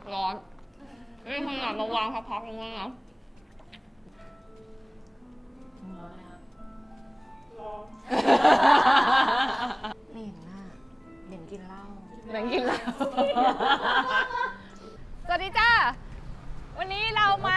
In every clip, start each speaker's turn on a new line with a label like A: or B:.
A: ร้อนนี่ขนาดมาวางพักๆลงมานะ
B: นี่เห็นหน้าเด่นกินเหล้า
A: แบ่งกินแล้ว สวัสดีจ้า วันนี้เรามา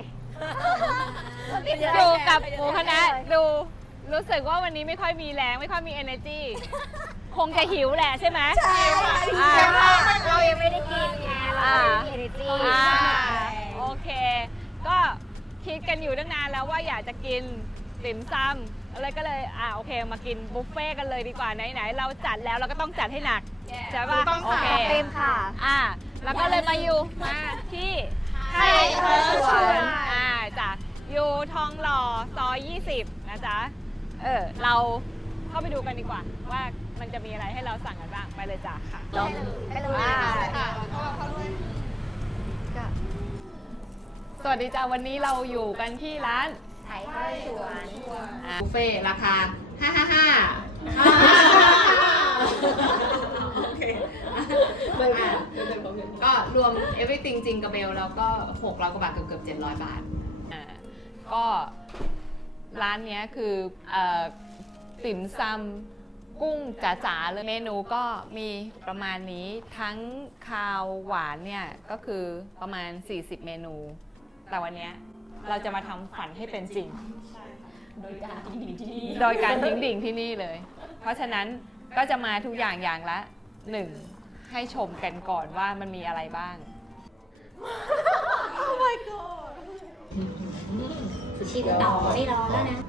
A: อยู่กับหมูคณะดูรู้สึกว่าวันนี้ไม่ค่อยมีแรงไม่ค่อยมี energy คงจะหิวแหละใช่ไหมใช่
B: เรายังไม่ได้กินไงเราไม่มี energy
A: โอเค ก็คิดกันอยู่ตั้งนานแล้วว่าอยากจะกินติ่มซำอะไรก็เลยโอเคมากินบุฟเฟ่กันเลยดีกว่าไหนๆเราจัดแล้วเราก็ต้องจัดให้หนักใช่ป่ะโอเค
B: เต็มค่ะ
A: แล้วก็เลยมาที่ให้เธอชวนจ้ะอยู่ทองหล่อซอย20นะจ๊ะเราเข้าไปดูกันดีกว่าว่ามันจะมีอะไรให้เราสั่งกันบ้างไปเลยจ้ะค่ะ
B: ไปเลยค่ะ
A: สวัสดีจ้ะวันนี้เราอยู่กันที่ร้าน
B: ไทยข้าวสวน
A: บุฟเฟ่ราคาก็รวม everything จริงกับเบลแล้วก็600 กว่าบาทเกือบ700 บาทก็ร้านนี้คือติ่มซำกุ้งจ๋าๆเลยเมนูก็มีประมาณนี้ทั้งคาวหวานเนี่ยก็คือประมาณ40เมนูแต่วันนี้เราจะมาทำฝันให้เป็นจริงโดยการทิ้งดิ่งที่นี่เลยเพราะฉะนั้นก็จะมาทุกอย่างละ1ให้ชมกันก่อนว่ามันมีอะไรบ้าง
B: Oh my god ชิมต่อไม่รอแล้วนะ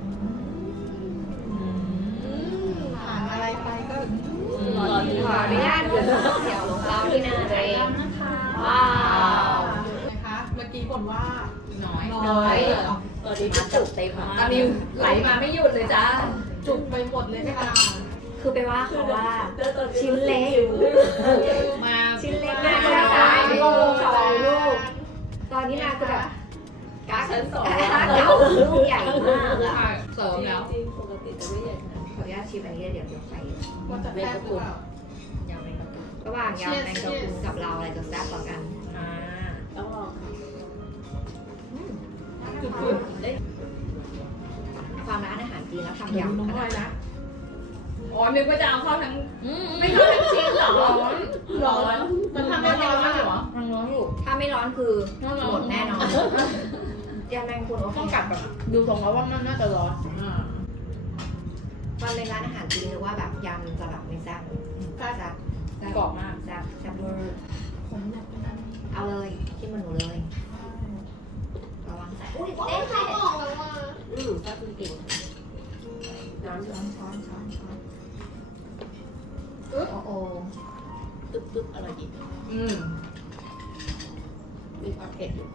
C: ผ่านอะไรไปก็
B: ขออนุญาตเดี๋ยวเราที่หน้าตัวเองว้าว
C: นะคะเมื่อกี้บ่นว่า
A: น้อย
B: ตอนนี้มาจุกเต็มมาก
A: ตอนนี้ไหลมาไม่หยุดเลยจ้า
C: จุกไปหมดเลยค่ะ
B: คือไปว่าเขาว่าชิ้นเล็ก
A: มา
B: ชิ้นเล็กมากเลยค่ะ2 ลูกตอนนี้นาคือแบบก้าชั้น2เก่าลูกใหญ่มากอะ
A: เสริมแล้ว
B: ปกติจะไม่ใหญ่ขนาดขออนุญาตชิมอันนี้เดี๋ยวใส่
C: ว่าจะแซ่บหรือเปล่าย
B: ำแมงกะพรุนระหว่างยำแมงกะพรุนกับเราอะไรจะแซ่บกว่ากันต้องลองความร้านอาหารจีนแล้วทำ
C: เดี๋ยวย
B: ำ
C: น้องพลอยนะ
A: อ๋อนึกว่าจะเอาเข้าทั้งไม่เข้าทั้งชิ้นหรอ
C: ร้อนมันทำให้ร้อนเหรอ
B: มันร้อนอยู่ถ้าไม่ร้อนคือหมดแน่นอนยำแมงกะพรุนโอเค
C: ต้องกัดแบบดูทรงแล้วว่ามันน่าจะร้อน
B: ตอนในร้านอาหารจีนนึกว่าแบบยำจะแบบไม่แซ่บแซ่บ
C: กรอบมาก
B: แซ่บเวอร์
C: ผมอยากเป็นอันนี้
B: เอาเลยคิดมันหนูเลยระวังใส่อุ้ยเต้นใส่แซ่บจริงๆน้ำช้อนโอ้
C: ตึ๊บอร่อยดี
B: มีความเผ็ดอยู่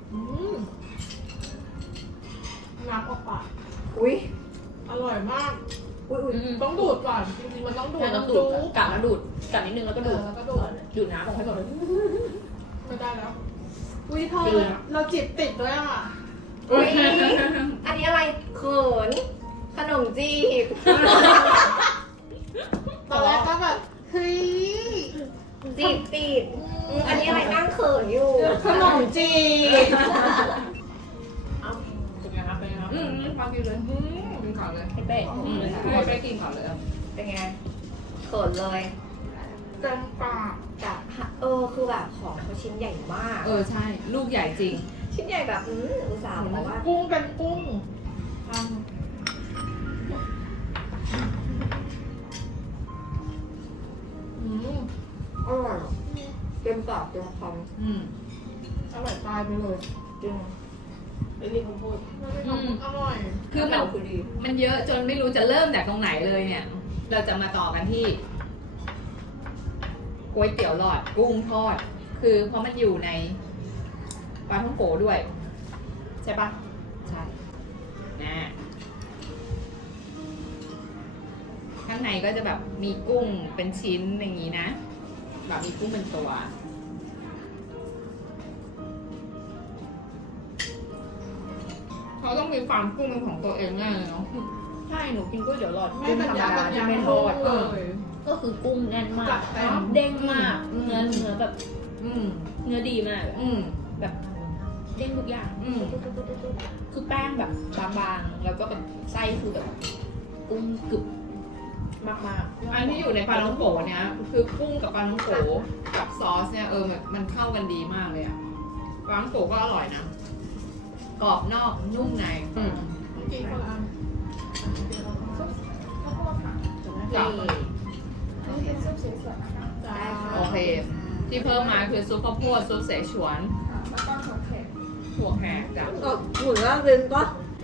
C: น้ำออกปาก
B: อุ้ย
C: อร่อยมาก
B: อุ้ย
C: ต้องดูดก่อนจริงๆมันต้องดูด
D: ต้องดูดกะแล้วดูดกะนิดนึงแล้วก็ดูด
C: แล้วก็ดูด
D: ดูดน้ำออกให้หมดเลย
C: ไม่ได้แล้วอุ้ยเธอเราจิบติดด้วยอ่ะ
B: อุ้ยอันนี้อะไรเขินขนมจีบ
C: ตอนแรกก็แบบเฮ้ย
B: จีบติดอันนี้อะไรนั่งเขินอยู่
C: ขนมจีบ
D: เป็นไงครับเป็นไงครับ
A: ฟังกินเลยกินข่าวเลย
B: เป๊ะ
A: ไม่กินข่าวเลย
B: เป็นไงเขินเลย
C: เต็มปาก
B: แต่คือแบบของเขาชิ้นใหญ่มาก
A: ใช่ลูกใหญ่จริง
B: ชิ้นใหญ่แบบอุตส่าห์บอกว่า
C: กุ้งเป็นกุ้ง
B: อร่อยเต็มปากเต็มค
C: อร่อยตายไปเลย
B: ำจริง
D: ไม่มีคำพูด
C: อร่อย
A: คือมันเยอะจนไม่รู้จะเริ่มจากตรงไหนเลยเนี่ย เราจะมาต่อกันที่ก๋วยเตี๋ยวหลอดกุ้งทอด คือเพราะมันอยู่ในปลาท่องโกด้วย ใช่ปะ
B: ใช่
A: ข้างในก็จะแบบมีกุ้งเป็นชิ้นอย่างนี้นะ แบบมีกุ้งเป็นตัว เขาต้องมีความกุ้งเป็นของตัวเองแน่เลยเนาะ
D: ใช่หนูกินก๋วยเตี๋ยวหลอด
C: ไม่
D: กุ้ง
C: เป็น
D: ธรรม
C: ยำ
D: ดา
C: แบบ
D: ที่ไม่
C: ยำ
D: ทอด
C: เลย
D: ก็คือกุ้งแน่นมา
C: จั
D: ก
C: ดเต็ม
D: เด้งมากเนื้อแบบ
A: อืม
D: หเนื้อดีมากอะ
A: อืม
D: แบบเด้งทุกอย่าง
A: อืม
D: คือแป้งแบบบางๆ แล้วก็แบบไส้คือแบบกุ้งกึบมากๆ
A: อันที่อยู่ในปลาท้องโกะเนี้ยคือกุ้งกับปลาท้องโกะกับซอสเนี่ยมันเข้ากันดีมากเลยอะปลาท้องโกะก็อร่อยนะกรอบนอกนุ่มในอืม
C: กินคนละอันเดี๋ยวเราก็ซุปข้าวโพดค่ะ
A: จ้ะ
B: นี่
C: เป็นซุปสีสวยนะคะ
B: ได้ค่ะ
A: โอเค ที่เพิ่มมาคือซุปข้าวโพดซุปเสฉวน
C: ค่ะแล้วก็ถั่วแขก
A: ถั่วแขกจ้ะ
B: ก็หมุนแล้วลืมก็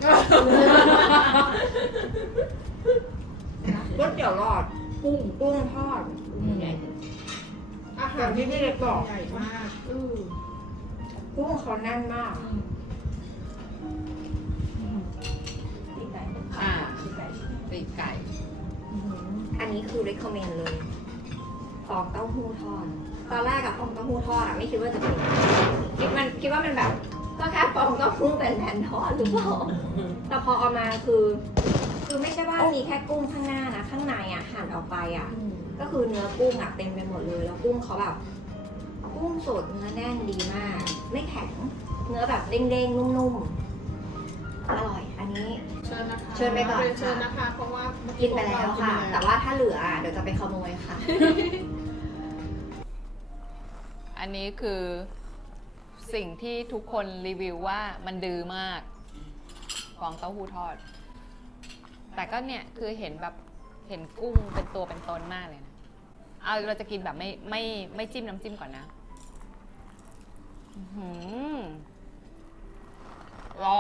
B: ก๋วยเตี๋ยวหลอดกุ้งทอด
C: อาหาร
B: อย่างที่พี่เล็กบอก
C: ใหญ่มาก
B: กุ้งเขาแน่นมาก
A: อ่าปีกไก่
B: อันนี้คือ recommend เลยฟองเต้าหู้ทอด ตอนแรกอะฟองเต้าหู้ทอดอะไม่คิดว่าจะเป็นคิดว่ามันแบบ ก็แค่ฟองเต้าหู้เป็นแผ่นทอดหรือเปล่า แต่พอเอามาคือไม่ใช่ว่ามีแค่กุ้งข้างหน้านะ ข้างในอะหั่นออกไปอะก็คือเนื้อกุ้งอะเต็มไปหมดเลย แล้วกุ้งเขาแบบ กุ้งสดเนื้อแน่นดีมาก ไม่แข็ง เนื้อแบบเด้งๆ นุ่มๆ อร่อย อันนี้
C: เชิญนะคะ
B: เชิญไปก่อนค่ะ
C: เรียนเชิญนะคะ เพราะว่าเมื่อ
B: กินไปแล้วค่ะ
C: กินไป
B: แต่ว่าถ้าเหลืออะเดี๋ยวจะไปขโมยค่ะ
A: อันนี้คือสิ่งที่ทุกคนรีวิวว่ามันดื้อมากฟองเต้าหู้ทอด แต่ก็เนี่ยคือเห็นแบบเห็นกุ้งเป็นตัวเป็นตนมากเลยนะเอาเราจะกินแบบไม่จิ้มน้ำจิ้มก่อนนะอื้อหือร้อน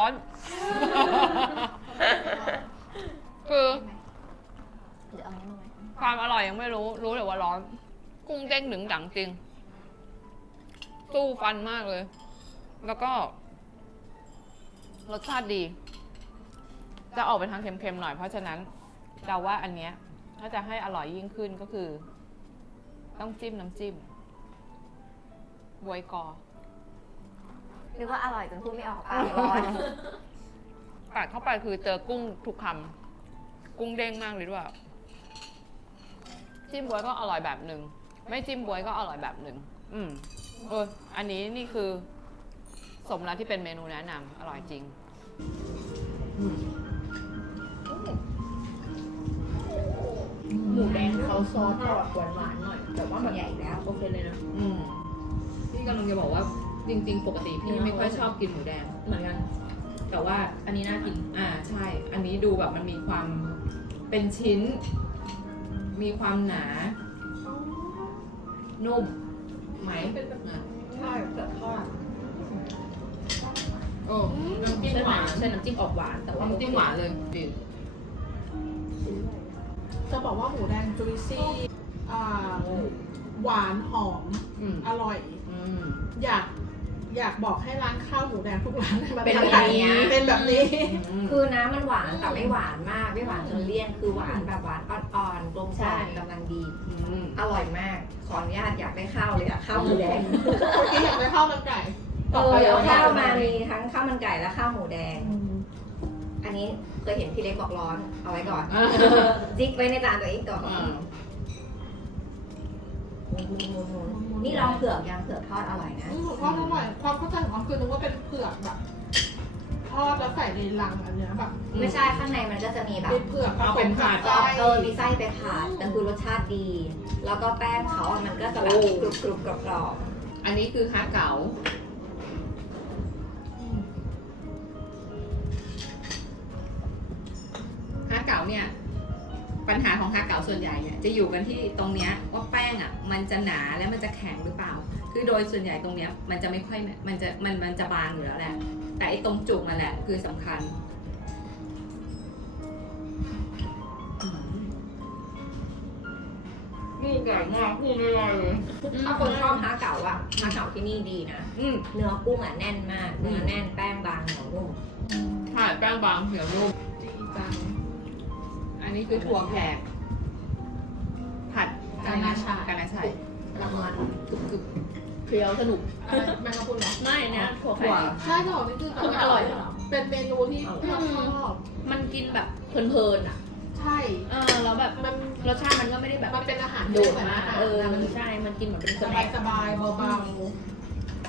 A: คือ
B: เดี๋ยวเอานี้มาไหม
A: ความอร่อยยังไม่รู้แต่ว่าร้อน กุ้งเด้งหนึ่งดังจริง สู้ฟันมากเลย แล้วก็ รสชาติดี จะออกไปทางเค็มๆหน่อยเพราะฉะนั้นเราว่าอันเนี้ยถ้าจะให้อร่อยยิ่งขึ้นก็คือ ต้องจิ้มน้ำจิ้มบวยกอ
B: นึกว่าอร่อยจนพูดไม่ออกปากร้อน
A: กัดเข้าไปคือเจอกุ้งทุกคำกุ้งเด้งมากเลยด้วยจิ้มบวยก็อร่อยแบบหนึ่งไม่จิ้มบวยก็อร่อยแบบหนึ่งอันนี้นี่คือ สมแล้วที่เป็นเมนูแนะนำอร่อยจริง
D: หมูแดงเขาซอสออกหวานๆหน่อย แต่ว่าแบบ
B: ใหญ่แล้ว
D: โอเคเลยนะ
A: พี่กำลังจะบอกว่าจริง ๆ ปกติพี่ไม่ค่อยชอบกินหมูแดง
D: เหมือนกัน แต่ว่าอันนี้น่ากิน
A: ใช่ อันนี้ดูแบบมันมีความเป็นชิ้น มีความหนา นุ่มไหม
C: เป็นแบบ
A: อ่ะ
B: ใช่แบบทอด
A: โอ้น้ำจิ้ม
D: ใช่
A: ห
D: ไหม
A: วาน
D: ใช่น้ำจิ้มออกหวาน แต่ว่า
A: น้ำจิ้มหวานเลยดี
C: จะบอกว่าหมูแดงจุยซี่หวานหอม อร่อย อยากบอกให้ร้านข้าวหมูแดงทุกร้านให้มา
B: เป็น
C: ทำ
B: แบบนี้
C: เป็นแบบนี้
B: คือน้ำมันหวานแต่ไม่หวานมาก ไม่หวานจนเลี่ยน คือหวานแบบหวานอ่อนๆกลมกล่อมกำลังดี อร่อยมาก ขออนุญาตอยากได้ข้าวเลยอะข้าวหมูแดง
C: เมื่อกี้อยากได้ข้าวมันไก่
B: เอาข้าวมามีทั้งข้าวมันไก่และข้าวหมูแดง อันนี้เคยเห็นพี่เล็กบอกร้อน เอาไว้ก่อน จิกไว้ในจานตัวเองก่อนนี่ลองเผือกยังเผือกทอดอร่อยนะ
C: ผมว่าอร่อยความเข้าใจของออมคือนึกว่าเป็นเผือกแบบทอดแล้วใส่ในลังอันเนี้ยแบบ
B: ไม่ใช่ข้างในมันก็จะมีแบบ
C: เป็นเผือก
A: เอาเป็นผัด
C: ไส้
B: มีไส้ไปผัดแต่คือรสชาติดี แล้วก็แป้งเขาอะมันก็จะแบบกรุบๆกรอบ
A: อันนี้คือฮะเก๋าฮะเก๋าเนี่ย ปัญหาของฮะเก๋าส่วนใหญ่เนี่ยจะอยู่กันที่ตรงเนี้ยว่าแป้งอ่ะ มันจะหนาและมันจะแข็งหรือเปล่า คือโดยส่วนใหญ่ตรงเนี้ย มันจะไม่ค่อยมันจะบางอยู่แล้วแหละ แต่ไอ้ตรงจุกนั่นแหละคือสำคัญลูกใหญ่มากพูดไม่ได้เลย
B: ๆถ้าคนชอบฮาเก๋าอะฮาเก๋าที่นี่ดีนะ เนื้อกุ้งอะแน่นมาก เนื้อแน่นแป้งบางเหนียวนุ่ม
A: ใช่แป้งบางเหนียวนุ่ม
C: ดีจัง
A: อันนี้คือถั่วแขกผัด
C: กานาชา
A: กานาชัย
B: ละมัน
A: กรึบ
D: เคี้ยวสนุก
C: อะไรแมงกะพรุนเหรอ
D: ไม่นะถั่วไข่
C: ใช่จะบอกนี่คือ
D: คือมันอร่อยเหรอ
C: เป็นเมนูที่เราชอบ
D: มันกินแบบเพลินๆอ่ะ
C: ใช่
D: แล้วแบบ
C: มัน
D: รสชาติมันก็ไม่ได้แบบ
C: มันเป็นอาหาร
D: โดด
C: ที่
D: มาก
C: อาหาร
D: ใช่ มันกินเหมือนเป็น
C: ส
D: ส
C: บา
D: แน็
C: ย
D: ค
C: สบายๆเบา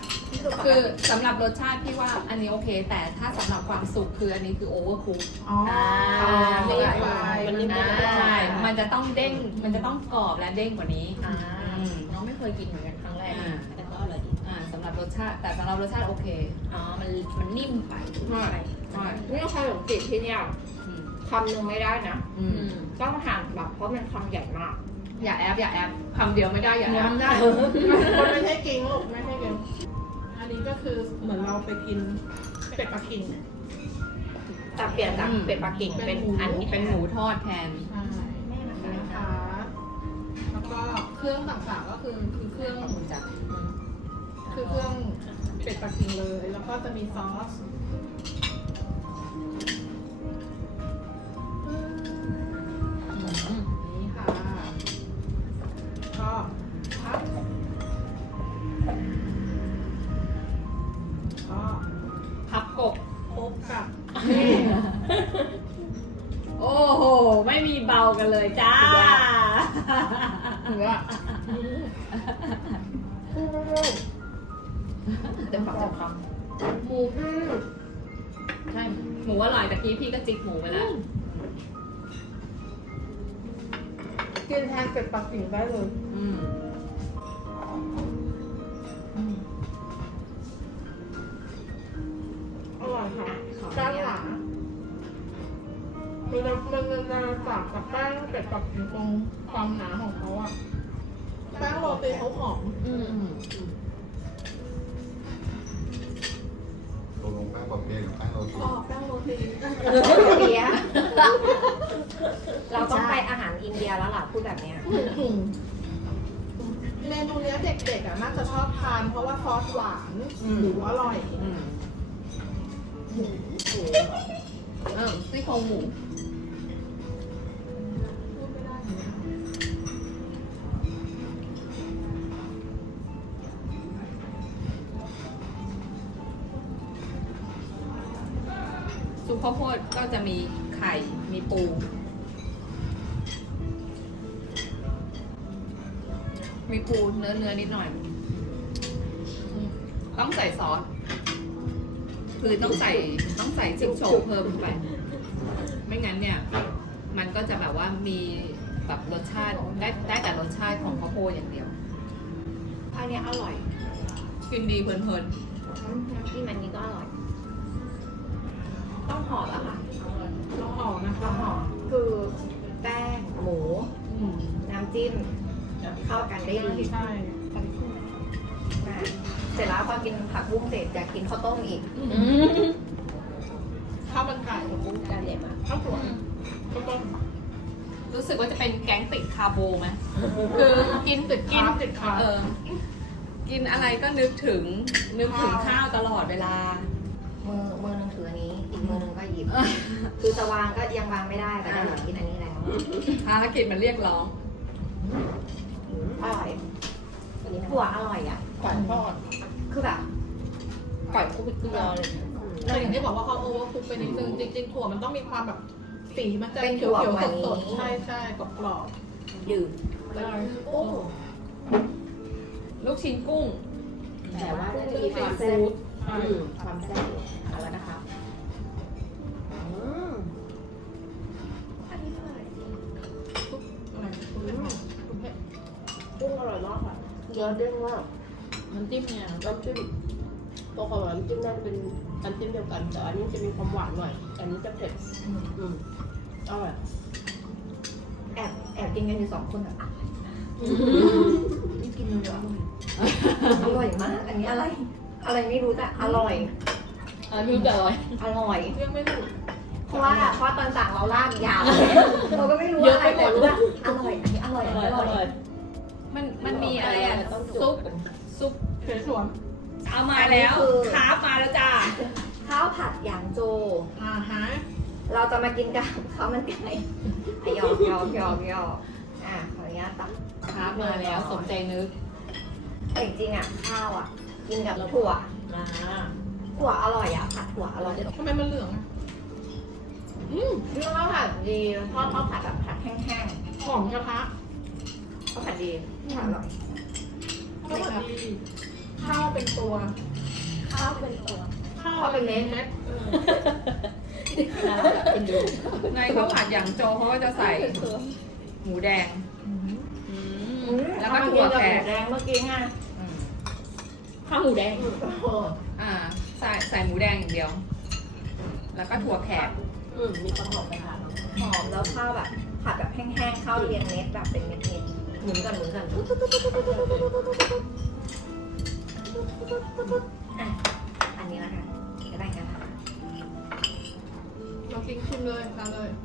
A: คือสำหรับรสชาติพี่ว่าอันนี้โอเค แต่ถ้าสำหรับความสุขคืออันนี้คือโอเวอร์คุก
C: อ๋อ
B: รีบไป
D: มันรีบไป
A: ใช่ มันจะต้องเด้ง มันจะต้องกรอบและเด้งกว่านี้
D: น้องไม่เคยกินเหมือนกันครั้งแรก แต่ก็อร่อยดี
A: สำหรับรสชาติ แต่สำหรับรสชาติโอเค
D: อ๋อ มันนิ่มไป
A: ใช่ใช่
B: นี่ขนมจีบที่เนี่ย
A: อืม
B: คำหนึ่งไม่ได้นะ
A: อืม
B: ต้องทานแบบเพราะมันคำใหญ่มาก
A: อย่าแอบคำเดียวไม่ได้อย่าแอบ
C: ทำได้มันไม่ใช่กิ้งลูกไม่ใช่กิ้งอันนี้ก็คือเหมือนเราไปกินเป็ดปักกิ่งเนี่ย
B: แต่เปลี่ยนจากเป็ดปักกิ่งเป็นอันนี้
A: เป็นหมูทอดแทน
C: ใช่
B: แม่นะคะ
C: นะคะ แล้วก็เครื่องต่างๆก็คือเครื่องคือเครื่องเป็ดปักกิ่งเลย แล้วก็จะมีซอสนี่ค่ะ ก็พับก็
A: พับกบ
C: พบกับ
D: โอ้โห ไม่มีเบากันเลยจ้า
B: เนื้อเต็มปากเต็มค
D: หมูใช่ หมูอร่อยตะกี้พี่ก็จิกหมูไปแล้ว
C: กินแทนเป็ดปักกิ่งได้เลย
A: อืม
C: อร่อยค่ะ
B: ำ
C: แป้งหนามันจะต่างกับแป้งเป็ดปักกิ่งตรงความหนาของเขาอะแป้งโรตีเขาหอม
E: ตกลงแป้งปอเปี๊ยะหรือแป้งโรตี
C: แป้งโรตี
B: เดียเราต้องไปอาหารอินเดียแล้วล่ะพูดแบบเนี้ย
C: เมนูเนี้ยเด็กๆอ่ะน่าจะชอบทานเพราะว่าซอสหวานหมูอร่อย
A: อืมซี่โครงหมู
C: พูดไม่ได้เหมือนกัน
A: ซุปข้าวโพดก็จะมีไข่ มีปู มีปูเนื้อนิดหน่อย ต้องใส่ซอส คือต้องใส่จิ๊กโชว์เพิ่มไป ไม่งั้นเนี่ย มันก็จะแบบว่ามีแบบรสชาติได้แต่รสชาติของข้าวโพดอย่างเดียว
B: อันเนี้ยอร่อย
A: กินดีเพลิน
B: น้ำจิ้มอันนี้ก็อร่อย ต้องห่อแล้วค่ะ
C: ต้องห่อนะคะ
B: ห่อคือแป้งหมู
C: อืม
B: น้ำจิ้มเข้ากันได้ดี
C: ใช่
B: เสร็จแล้วพอกินผักบุ้งเสร็จอยากกินข้าวต้มอีก
C: ข้าวมันไก่
D: จานใหญ่มาก
C: ข้าวสวยก็ต้ม
A: ๆ รู้สึกว่าจะเป็นแก๊งติดคาร์โบไหมคือกิน
C: ติดคาร์บติดคาร์บ
A: กินอะไรก็นึกถึงข้าวตลอดเวลา
B: มือหนึงถืออันนี้ อีกมือหนึงก็หยิบ คือจะวางก็ยังวางไม่ได้แต่ได้กินอันนี้แล้ว
A: ภารกิจมันเรียกร้อง
B: อร่อยถั่วอร่อยอ่ะ
C: ไก่ทอด
B: คือแบบ
D: ไก่คุกเกลือเลย
C: แต่อย่างที่บอกว่าเขาโอเวอร์คุกไปนิดนึงจริงๆถั่วมันต้องมีความแบบสีมันจะ
B: เป็น
C: เขี
B: ถั่
C: ยว
B: ว
C: ๆสด
B: กว่านี้
C: ๆใช่ใช่กรอบ
B: ดื่ม
C: ๆโอ้
A: ลูกชิ้นกุ้ง
D: แต่ว่าน่าจะมีความ
C: ซี
D: แซ่บ
C: ฟู้ดใช่
D: ความแซ่บเอาแล้วนะคะ
B: อันนี้อร่อยจริง
C: อะไรคุณแม่คุณแม่
F: กุ้งอร่อยมากค่ะเนื้อเด้งมาก
D: น้ำจิ้มเนี่ย
F: น้ำจิ้มตัวของน้ำจิ้มน่าจะเป็นน้ำจิ้มเดียวกัน แต่อันนี้จะมีความหวานหน่อย อันนี้จะเผ็ดอร่อย
B: แอบกินกันอยู่2 คนอ่ะนี่กินเลยเหรออร่อยมาก อันนี้อะไร อะไรไม่รู้แต่อร่อย
D: รู้แต่อร่อย
B: อร่อย
C: เรียกไม่ถูก
B: เพราะว่าตอนสั่งเราลากยาวเราก็ไม่รู้ว่าอะไรแต่รู้ว่าอร่อย อันนี้อร่อย อันนี้อร่อย
A: มันมีอะไรอ่ะ
D: ต้องจุ
A: ซุป
C: เฉยสวน
A: เอามาแล้วคาร์บมาแล้วจ้า
B: ข้าวผัดหยางโจ
C: ฮะ
B: เราจะมากินกับข้าวมันไก่อ่ะหยอกขออนุญาตตัก
A: คาร์บมาแล้วสมใจนึก
B: แต่จริงๆอ่ะข้าวอ่ะ กินกับถั่ว
D: มา
B: ถั่วอร่อยอ่ะผัดถั่วอร่อย
C: ทำไมมันเหลืองอ่ะ
B: เรื่องข้าวผัดดีชอบข้าวผัดแบบผัดแห้ง
C: หอมกระทะ
B: ๆข้าวผัดดีอร่อย
C: ข้าวผัดดีข้าวเป็นตัว
F: ข้าวเป็นตัว
C: ข้าว
B: ข้าวเป็นเม็ด
C: เออ
D: น่ารักอะเป็นดู
A: ในข้าวผัดหยางโจวเขาก็จะใส่หมูแดง แล้วก็ถั่วแขก
B: แดงเมื่อกี้ไง
D: ข้าวหมูแดง
A: ใส่หมูแดงอย่างเดียว แล้วก็ถั่วแขก
F: มีความหอมไปค่ะ
B: หอมแล้วข้าวแบบผัดแบบแห้งๆข้าวเรียงเม็ดแบบเป็นเม็ดๆหมุนกันอ่ะอันนี้แล้วกันจะแบ่งกันทำ
C: เรากินชิมเลยทานเลย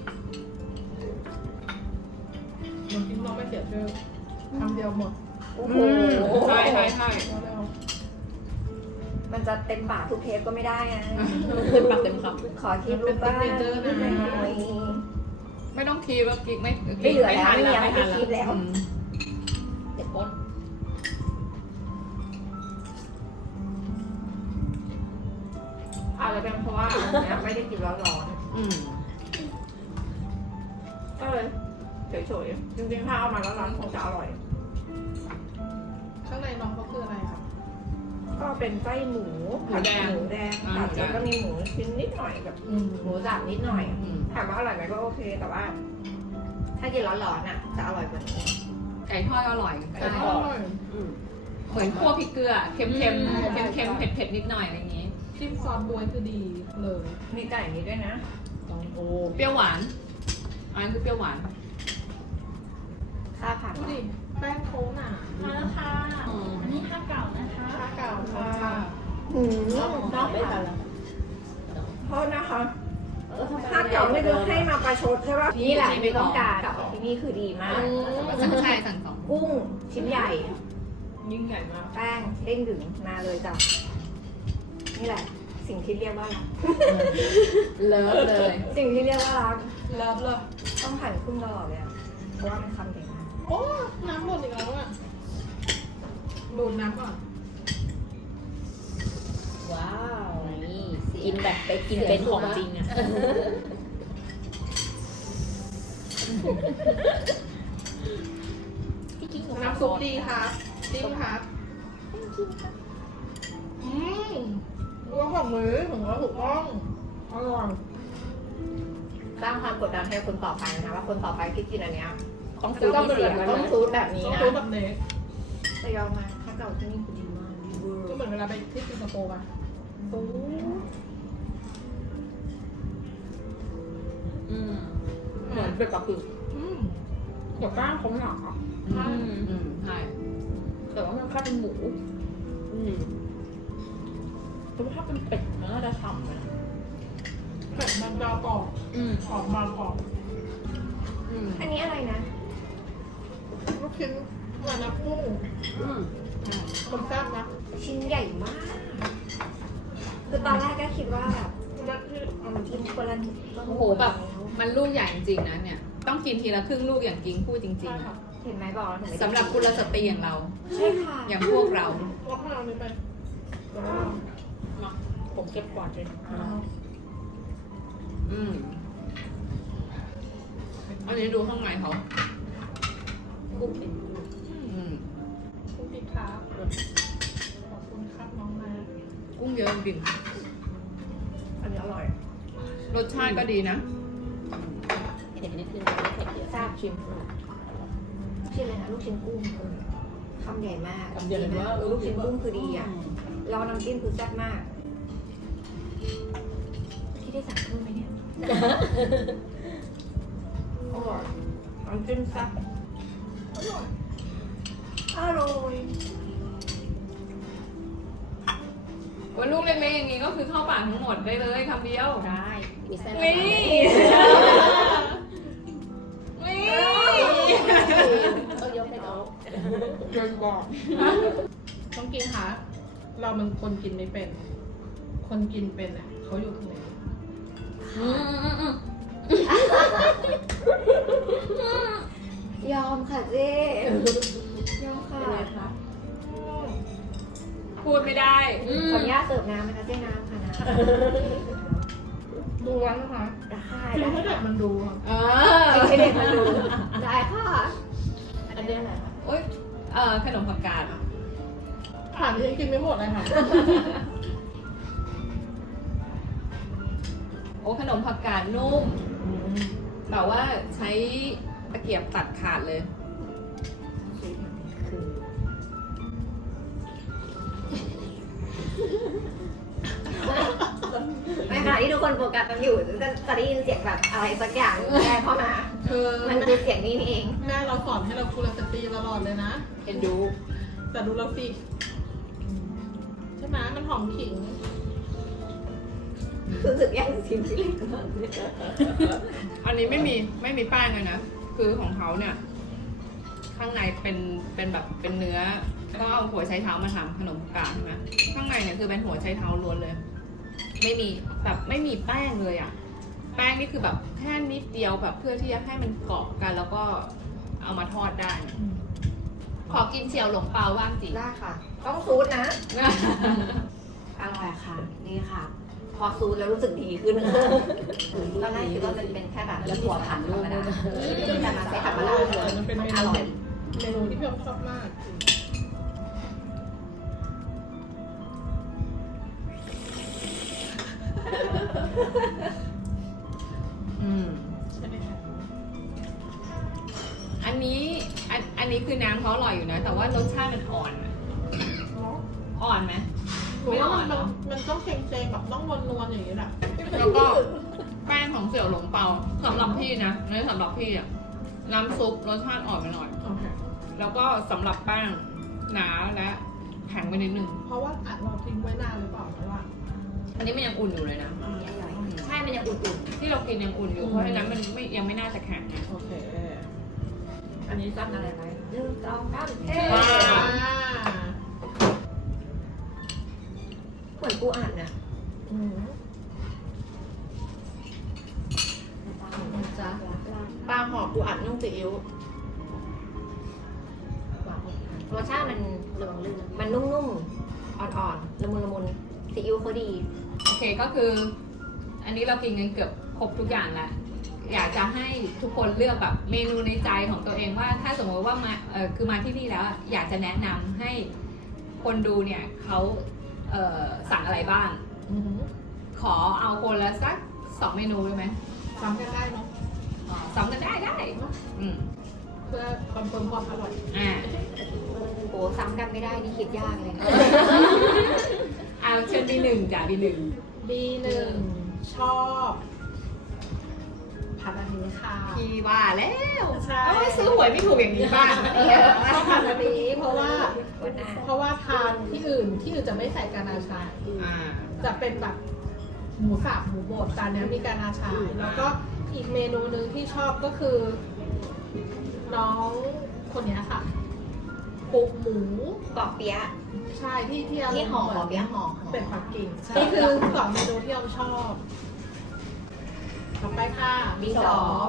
C: เรากินเราไม่เสียชื่อคำเดียวหมด
B: โอ้โห
A: ใช่ใช่ใช่
C: เร็ว
B: มันจะเต็มปากทุกเทปก็ไม่ได้ไง
D: เต็มปากเต็มค
B: ขอคิดรูปบ้างนิดหน่อย
A: ไม่ต้องคีบแล้วกิ๊กไม่
B: ไม่เหลือแล้ว
A: ทัน
B: ไม่มี
A: แล้ว
B: อะไร
A: ไม่
B: ให้
A: ทัน
B: คิดแล้ว
D: ำเด็ดป้น
B: อาจจะเป็นเพราะว่าอันเนี้ยไม่ได้กินร้อน
A: อืม
B: ๆก็เลยเฉยๆจริงๆถ้าเอามาร้อนๆคงจะอร่อย
C: ข้างในน้องเขาคืออะไรครับ
B: ก็เป็นไส้หมูผัดหมูแดงผัดแล้วก็มีหมูชิ้นนิดหน่อยกับหมูสับนิดหน่อย ถามว่าอร่อยไหมก็โอเค แต่ว่า ถ้ากินร้อนๆอ่ะจะอร่อยกว่านี้
A: ไก่ทอดอร่อย
C: แต่ก็อร่อย
A: เหมือนคั่วพริกเกลือเค็มๆเค็มๆเผ็ดๆนิดหน่อยอะไรอย่างงี้
C: จิ้มซอสบวยคือดีเลย
B: มีไก่นี้ด้วยนะ
D: โอ้
A: เปรี้ยวหวานอันนั้นคือเปรี้ยวหวาน
B: ข้าวผัด
C: ดูดิแป้งโค้งหนา
D: มาแล้วค่ะอันนี้ข้าวเก่านะคะ
C: ข้าวเก่าค่ะ
B: น้อง
F: ไม่ทันแล้ว
B: โทษนะคะถ้าเก่าไม่คือให้มาประชดใช่ป่ะนี่แหละที่ต้องการกับที่นี่คือดีมาก
A: สั่งใช่สั่งสอง
B: กุ้งชิ้นใหญ่
C: ยิ่งใหญ่มาก
B: แป้งเด้งดึงมาเลยจ้ะนี่แหละ สิ่งที่เรียกว่ารัก
A: เลิฟเลย
B: สิ่งที่เรียกว่ารัก
C: เลิฟเลย
B: ต้องหั่นครึ่งตลอดเลยอะเพราะว่ามันคำใหญ่มาก
C: โอ้ น้ำหมดอีกแล้วอ่ะดูดน้ำก่อน
D: ว้าวนี่กินแบบไปกินเป็นของจริงอ่ะ
C: น้ำซุปดีครับจริงครับว่าของมือของเราถูกต้องอร่อย
B: สร้างความกดดันให้คนต่อไปนะคะว่าคนต่อไปที่กินอันเนี้ย
D: ต้องซื้อ
B: ต้อง
D: มี
B: เสี
D: เสี
B: ย
D: ย
B: ง
D: ง
B: ต้องซูดแบบนี้
C: ต้อง
B: นะ
C: รู้แบบเน็ก
B: แต่ยอมมาถ้าเก่าที่นี่คือดีมากดีเวอ
C: ก็
B: ร์
C: เหมือนเวลาไปที่สิงคโปร์ป่ะ
B: ซูด
D: เหมือนเป็ดปักกิ่ง
C: หัวก้างของหนักอ่ะ
A: ใช่
D: แต่ว่ามันแค่เป็นหมูแต่ว่าถ้าเป็นเป็ดมันน่าจะฉ่ำเลยนะ
C: เป็ดมันจะกรอบหอมมากรอบ
B: อันนี้อะไรนะ
C: ลูกชิ้นมันนะกุ้งมันแซ่บนะ
B: ชิ้นใหญ่มาก คือตอนแรกก็คิดว่าแบบ
C: มันคือ
B: กินคนละนิดก็
A: โอ้โหแบบมันลูกใหญ่จริงๆนะเนี่ย ต้องกินทีละครึ่งลูกอย่างกิ้งพูดจริง
C: ใช่ค่ะ
B: เห็นไหมบอกแล้วถึงไม่ได้
A: ๆสำหรับกุลสตรีอย่างเรา
B: ใช่ค่ะ
A: อย่างพวกเรา
C: ว่าพเรานี่เป็น
D: ผมเก็บกวาดเลย
A: อันนี้ดูข้างในเขา
D: กุ้งเป็นกุ้ง
C: คุณพี่ครับขอบคุณครับน้องนา
A: กุ้งเยอะจริง
B: อันนี้อร่อย
A: รสชาติก็ดีนะ
D: เผ็ดนิดนึงไม่เผ็ดเยอะ
B: ทราบ
D: ชิม
B: ชื่ออะไรนะลูกชิ้นกุ้งคำใหญ่มาก
F: คำเดียวเลยว่า
B: ลูกชิ้นกุ้งคือดีอ่ะแล้วน้ำจิ้มคือแซ่บมากคิดได้สั่งเพิ่มไหมเนี่ยอร่อยน้ำจิ้มแซ่บอร่อย
A: ว่าลูกเล็กๆอย่างนี้ก็คือเข้าปากทั้งหมดได้เลยคำเดียว
D: ได้มีไส้
A: นี่ นี่
F: ยกให้เขา
C: เดินบอกต้องกินค่ะเรามันคนกินไม่เป็น คนกินเป็นอ่ะเขาอยู่ตรงไหน
B: ยอมค่ะเจ๊ยอมค่ะ
A: พูดไม่ได้
B: ขออนุญาตเสิร์ฟน้ำนะคะเจ๊น้ำค่ะน้
C: ดูไว้นะคะ
B: ำได้
C: คือ
B: ได้
C: ให้เด็กมันดูค่ะ
A: เออ
B: ให้เด็กมาดูได้ค่ะ
F: อันนี้อะไรคะ
A: โอ๊ยขนมผักกาด
C: ผ่านที่ยังกินไม่หมดเลยค่ะ
A: โอ้ขนมผักกาดนุ่มแบบว่าใช้ตะเกียบตัดขาดเลย
B: ในขณะที่ทุกคนโฟกัสกันอยู่จะได้ยินเสียงแบบอะไรสักอย่างแรกเข้ามา มันคือเสียงนี้นี่เอง
C: แม่เราสอนให้เรากุลสตรีตลอดเลยนะ
A: เอ็นดู
C: แต่ดูเราสิใช่ไหมมันหอมขิง
B: รู้สึกแย่งชิมชิลิก่อน
A: อันนี้ไม่มีแป้งเลยนะ คือของเขาเนี่ย ข้างในเป็นแบบเป็นเนื้อก็เอาหัวไชเท้ามาทำขนมผักกาดใช่ไหมข้างในเนี่ยคือเป็นหัวไชเท้าล้วนเลย ไม่มีแบบไม่มีแป้งเลยอ่ะ แป้งนี่คือแบบแค่นิดเดียวแบบเพื่อที่จะให้มันเกาะกันแล้วก็เอามาทอดได้ ขอกินเสี่ยวหลงเปาบ้างสิ
B: ได้ค่ะ ต้องซูดนะ อร่อยค่ะ นี่ค่ะ พอซูดแล้วรู้สึกดีขึ้นตอนแรกคิดว่าเป็นแค่แบบหัวผัดธรรมดาแต่มาใส่ผัดมะนาว
C: มันเป็นเม
B: อ
C: นู
B: ร่อย
C: เมนูที่พี่อมชอบมาก ใช่ไหมคะ
A: อันนี้คือน้ำเขาอร่อยอยู่นะ แต่ว่ารสชาติมันอ่อนอะอ่อนไหม
C: หนูว่ามันต้องเค็มๆแบบต้องนวลๆอย่างนี้แหละ
A: แล้วก็แป้งของเสี่ยวหลงเปาสำหรับพี่นะในสำหรับพี่อะน้ำซุปรสชาติอ่อนไปหน่อย
C: โอเค
A: แล้วก็สำหรับแป้งหนาและแข็งไปนิดนึง
C: เพราะว่าอัดเราทิ้งไว้นานหรือเปล่าแล้วว่า
A: อันนี้มันยังอุ่นอยู่เลยนะ
B: ใช่มันยังอุ่น
A: ที่เรากินยังอุ่นอยู่ เพราะฉะนั้นมันยังไม่น่าจะแข็งนะ
C: โอเค
D: อันนี้สั้นอะไรไหม
B: ๆ1 2 3เฮ้
A: ว้าว
B: เหมือนกูอ่านน่ะ
C: อืม
D: จ้ะปลาหอมปูอัดนุ่งซีอิ๊ว
B: รสชาติมัน
D: ระวังลื่นนะ
B: มันนุ่มๆ อ่อนๆ ละมุนซีอิ๊วเขาดี
A: โอเคก็คือ อันนี้เรากินกันเกือบครบทุกอย่างแล้ว อยากจะให้ทุกคนเลือกแบบเมนูในใจของตัวเองว่าถ้าสมมติว่ามาคือมาที่นี่แล้วอะอยากจะแนะนำให้คนดูเนี่ยเขาสั่งอะไรบ้าง
C: อืม
A: ขอเอาคนละสัก2 เมนูได้ไหม
C: ซ้ำกันได้เนาะ
A: 2 กันได้อืม
C: เพื่อคอนเฟิร์มความอร่อย
A: อ่า
B: โอ้ซ้ำกันไม่ได้นี่คิดยากเลย
A: เอาเชิญB1จ้ะB1
C: B1 ชอบ ผัดอันนี้ค่ะ
A: พี่ว่าแล้ว
C: ใช่
A: เอาไว้ซื้อหวยไม่ถูกอย่างนี้บ้าง
C: ชอบผัดอันนี้เพราะว่า
B: วันหน้า
C: เพราะว่าทานที่อื่นจะไม่ใส่กานาชาย
A: อ่า
C: จะเป็นแบบหมูสับหมูบดจานนี้มีกานาชายแล้วก็อีกเมนูหนึ่งที่ชอบก็คือ น้องคนเนี้ยค่ะปุกหมู
B: ปอกเปี๊ยะ
C: ใช่ที่อารมณ์
B: ที่ห่อปอกเปี๊ยะห่อ
C: เป็ดปักกิ่งนี่คือ2 เมนูที่เราชอบต่อไปค่ะ
B: B2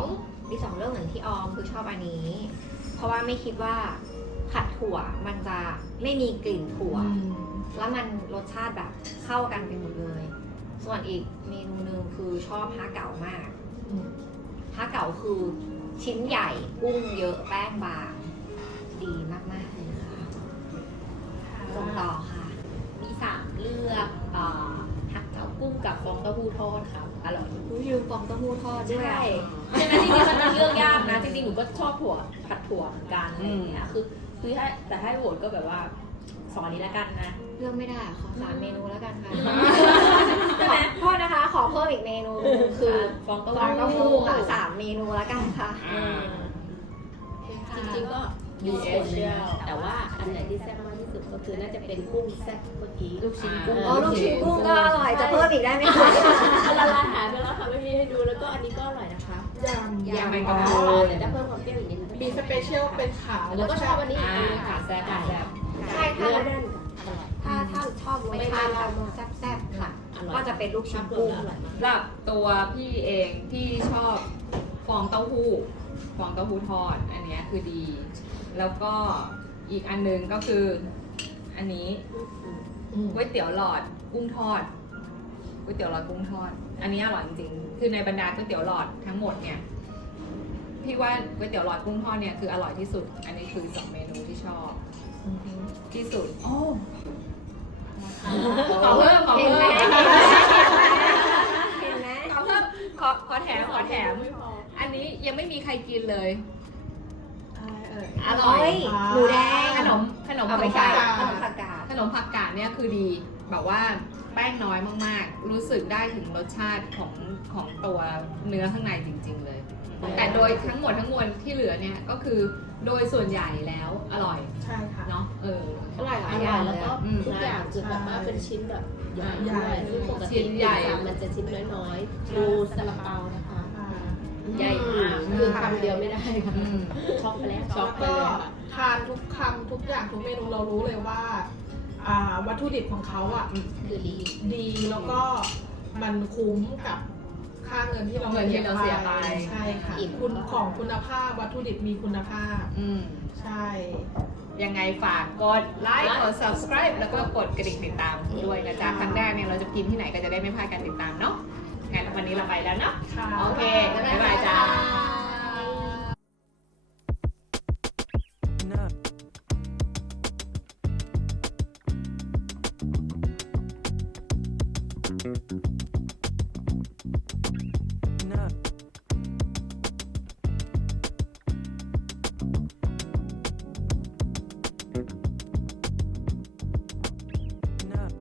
B: B2 เรื่องเหมือนที่ออมคือชอบอันนี้ เพราะว่าไม่คิดว่าผัดถั่วมันจะไม่มีกลิ่นถั่ว แล้วมันรสชาติแบบเข้ากันไปหมดเลย ส่วนอีกเมนูหนึ่งคือชอบฮาเก๋ามากฮาเก๋าคือชิ้นใหญ่กุ้งเยอะแป้งบางดีมากๆเลยค่ะส่งต่อค่ะ
D: มี3เลือกผักเก๋ากุ้งกับฟองเต้าหู้ทอดครับอร่อย
B: ลืมฟองเต้าหู้ทอดด้วย
D: ใช่ใช่ไหมจริงๆมันเป็นเลือกยากนะจริงๆหนูก็ชอบถั่วผัดถั่วเหมือนกันอะไรอย่างเงี้ยคือถ้าให้โหวตก็แบบว่า2 อันนี้แล้วกันนะ
B: เลือกไม่ได้อะขอ3 เมนูแล้วกันค่ะ
D: ใช่ไหม
B: โทษนะคะ ขอเพิ่มอีกเมนูคือ
D: ฟองเต้า
B: ฟองเต้า
D: หู้
B: หู้ค่ะ3 เมนูแล้วกันค่ะ
A: อ่า
D: จริงๆก็มีส่วนหนึงแต่ว่าอันไหนที่แซ่บมากที่สุดก็คือน่าจะเป็นกุ้งแซ่บเมื่อกี้ลูกชิ้นกุ้ง
B: อ๋อลูกชิ้นกุ้งก็อร่อยจะเพิ่มอีกได้ไหมคะ
D: ละลายหายไปแล้วค่ะไม่มีให้ดูแล้วก็อันนี้ก็อร่อยนะคะ
C: ยำ
A: ยำแมงกะพ
D: อ๋
A: รุ
D: อน แต่จะเพิ่มความเปรี้ยวอีกนิดนึง
C: มีสเปเชียลเป็นขา
D: แล้วก็ชอบอันนี้
A: อ่า
D: ค่ะแซ่บ
B: ใช่ถ้า
D: เลือดอร่อย
B: ถ้าชอบรสชาติแบบแซ่บๆค่ะ
D: อร่อย
B: ก็จะเป็นลูกชิ้น
D: กุ้
B: กุ้
D: ง
B: ง
D: อร่อยมาก
A: สำหรับตัวพี่เองพี่ชอบฟองเต้าหู้ทอดอันเนี้ยคือดี แล้วก็อีกอันนึงก็คืออันนี้ก๋วยเตี๋ยวหลอดกุ้งทอดก๋วยเตี๋ยวหลอดกุ้งทอด อันนี้อร่อยจริงๆคือในบรรดาก๋วยเตี๋ยวหลอดทั้งหมดเนี่ยพี่ว่าก๋วยเตี๋ยวหลอดกุ้งทอดเนี่ยคืออร่อยที่สุด อันนี้คือ2 เมนูที่ชอบที่สุด
C: โอ้
A: ขอเพิ่ม
B: เห็นไหมเห็นไหม
A: ขอเพิ่มขอแถม อันนี้ยังไม่มีใครกินเลย อร่อย
B: หมูแดง
A: ขนม
B: เอาไป
A: ผัก
B: ขาย
A: กาด
B: ขนมผักกาด
A: ขนมผักกาดเนี่ยคือดีแบบว่าแป้งน้อยมากๆ รู้สึกได้ถึงรสชาติของตัวเนื้อข้างในจริง ๆ เลย แต่โดยทั้งหมดทั้งมวลที่เหลือเนี่ยก็คือโดยส่วนใหญ่แล้วอร่อย
C: ใช่ค่ะ
A: เนาะ
F: อร่อย
A: หลายอย่าง
F: แล้วก็
A: อืม
F: ทุกอย่างจะแบบว่าเป็นชิ้นแบบใหญ่
C: ใหญ่
F: ซึ่งปก
A: ชิ้
F: ติ
A: นใหญ่
F: มันจะชิ้นน้อยๆดูซาลาเปานะคะ
D: ใหญ่มาก
F: คือคำเดียวไม่ได้ค่ะ
A: อืม
D: ช็อกไปแล้ว
F: ช็อกไป
C: ก็
F: เลยค่ะ
C: ทานทุกคำทุกอย่างทุกเมนูเรารู้เลยว่าวัตถุดิบของเขาอ่ะ
F: คือดี
C: ดีแล้วก็มันคุ้มกับค่าเงินที่เรา
A: เงินที่เราเสียไป
C: ใช่ค่ะ
F: อิ่ม
C: ของคุณภาพวัตถุดิบมีคุณภาพ
A: อืม
C: ใช่
A: ยังไงฝากกดไลค์กด subscribe แล้วก็กดกระดิ่งติดตามด้วยนะจ๊ะครั้งแรกเนี่ยเราจะกินที่ไหนก็จะได้ไม่พลาดการติดตามเนาะงั้นวันนี้เราไปแล้วเนาะ
C: ค่ะ
A: โอเค บ๊ายบายจ้า